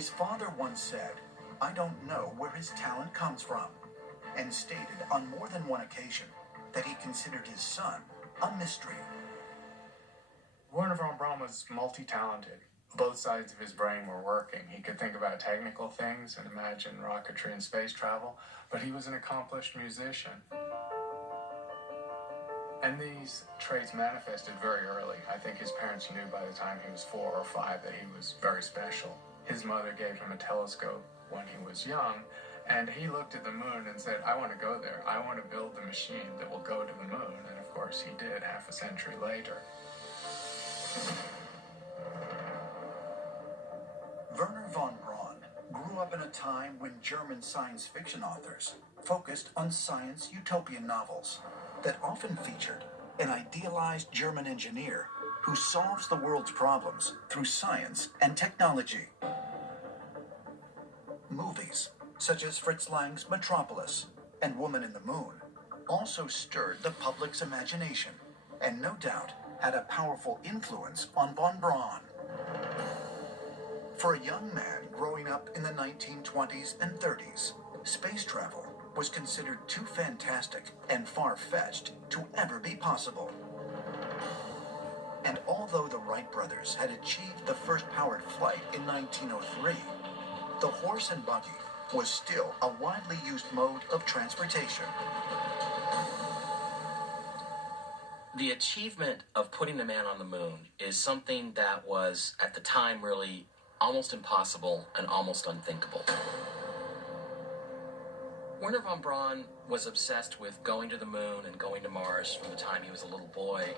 His father once said, "I don't know where his talent comes from," and stated on more than one occasion that he considered his son a mystery. Werner von Braun was multi-talented. Both sides of his brain were working. He could think about technical things and imagine rocketry and space travel, but he was an accomplished musician. And these traits manifested very early. I think his parents knew by the time he was 4 or 5 that he was very special. His mother gave him a telescope when he was young, and he looked at the moon and said, "I want to go there. I want to build the machine that will go to the moon." And of course he did half a century later. Werner von Braun grew up in a time when German science fiction authors focused on science utopian novels that often featured an idealized German engineer who solves the world's problems through science and technology. Movies such as Fritz Lang's Metropolis and Woman in the Moon also stirred the public's imagination and no doubt had a powerful influence on von Braun. For a young man growing up in the 1920s and 30s, space travel was considered too fantastic and far-fetched to ever be possible. And although the Wright brothers had achieved the first powered flight in 1903, the horse and buggy was still a widely used mode of transportation. The achievement of putting the man on the moon is something that was, at the time, really almost impossible and almost unthinkable. Werner von Braun was obsessed with going to the moon and going to Mars from the time he was a little boy,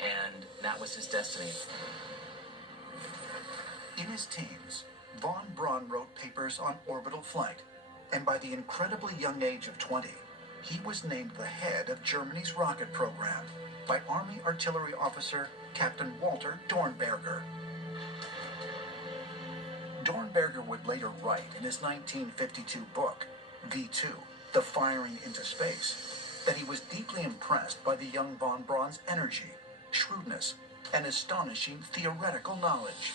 and that was his destiny. In his teens, von Braun wrote papers on orbital flight, and by the incredibly young age of 20, he was named the head of Germany's rocket program by Army Artillery Officer Captain Walter Dornberger. Dornberger would later write in his 1952 book, V2, The Firing into Space, that he was deeply impressed by the young von Braun's energy, shrewdness, and astonishing theoretical knowledge.